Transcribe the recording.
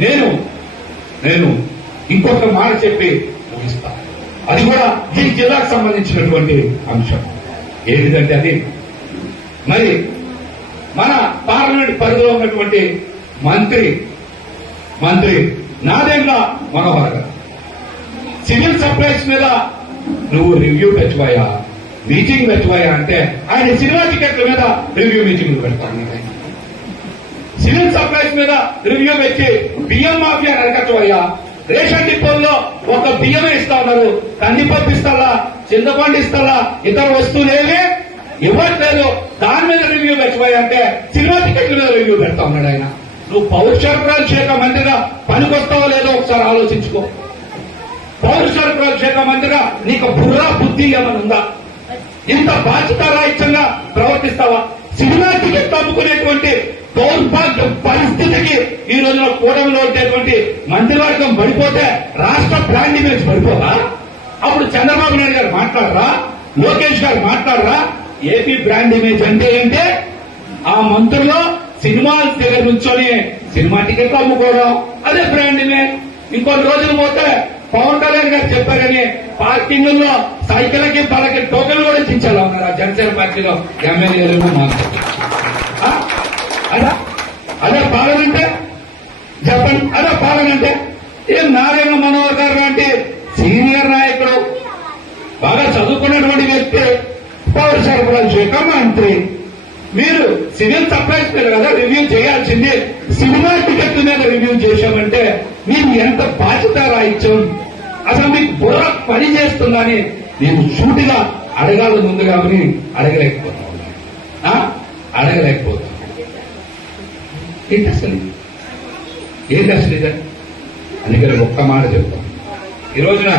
నేను నేను ఇంకొక మాట చెప్పి ముగిస్తా. అది కూడా ఈ జిల్లాకు సంబంధించినటువంటి అంశం. ఏమిటంటే అది? మరి మన పార్లమెంట్ పరిధిలో ఉన్నటువంటి మంత్రి మంత్రి నాదేంద్ర మనోహర్ గారు. సివిల్ సప్లైస్ మీద నువ్వు రివ్యూ పెట్టిపోయా మీటింగ్ పెట్టిపోయా అంటే ఆయన సినిమా టికెట్ల మీద రివ్యూ మీటింగ్ పెడతాను నేను. సివిల్ సప్లైస్ మీద రివ్యూ పెట్టి బియ్యం మాఫియా అరకట్టవయ్యా రేషన్ డిపోల్లో ఒక బియ్యమే ఇస్తా ఉన్నారు. కందిపప్పు ఇస్తారా చింతపండు ఇస్తారా ఇతర వస్తువులు ఏమి ఇవ్వట్లేదు. దాని మీద రివ్యూ పెట్టిపోయా సినిమా టికెట్ల మీద రివ్యూ పెడతా ఉన్నాడు ఆయన. నువ్వు పౌర సరఫరాల శాఖ మంత్రిగా పనికొస్తావో లేదో ఒకసారి ఆలోచించుకో. పౌర సరఫరాల శాఖ మంత్రిగా నీకు బుర్రా బుద్ధి ఏమైనా ఉందా? ఇంత బాధ్యత రాహిత్యంగా ప్రవర్తిస్తావా? సినిమా టికెట్ అమ్ముకునేటువంటి తోల్పాటు పరిస్థితికి ఈ రోజున కూటమిలో ఉండేటువంటి మంత్రివర్గం పడిపోతే రాష్ట్ర బ్రాండ్ ఇమేజ్ పడిపోదా? అప్పుడు చంద్రబాబు నాయుడు గారు మాట్లాడరా? లోకేష్ గారు మాట్లాడరా? ఏపీ బ్రాండ్ ఇమేజ్ అంటే ఏంటంటే ఆ మంత్రుల్లో సినిమాలు దగ్గర నుంచొని సినిమా టికెట్లు అమ్ముకోవడం. అదే బ్రాండ్ ఇమేజ్ ఇంకొన్ని రోజులు పోతే పవన్ కళ్యాణ్ గారు చెప్పారని పార్కింగ్లో సైకిల్కి బలకి టోకెన్లు కూడా ఇచ్చేలా ఉన్నారు? ఆ జనసేన పార్టీలో ఎమ్మెల్యేలు మాత్రం అదా అదే పాలనంటే? చెప్పండి అదే పాలనంటే? ఏం నారాయణ మనోహర్ గారు లాంటి సీనియర్ నాయకుడు బాగా చదువుకున్నటువంటి వ్యక్తి పౌర సరఫరా శాఖ మంత్రి. మీరు సివిల్ సప్లైస్ మీద కదా రివ్యూ చేయాల్సింది. సినిమా టికెట్ మీద రివ్యూ చేశామంటే మీరు ఎంత బాధ్యత రాయించాం అసలు మీకు బుర్ర పని చేస్తుందని నేను సూటిగా అడగాలి ముందుగా అని అడగలేకపోతున్నాను ఏంటి అసలు ఇది? ఏంటి అసలు ఇది అందుకని ఒక్క మాట చెప్తాం ఈ రోజున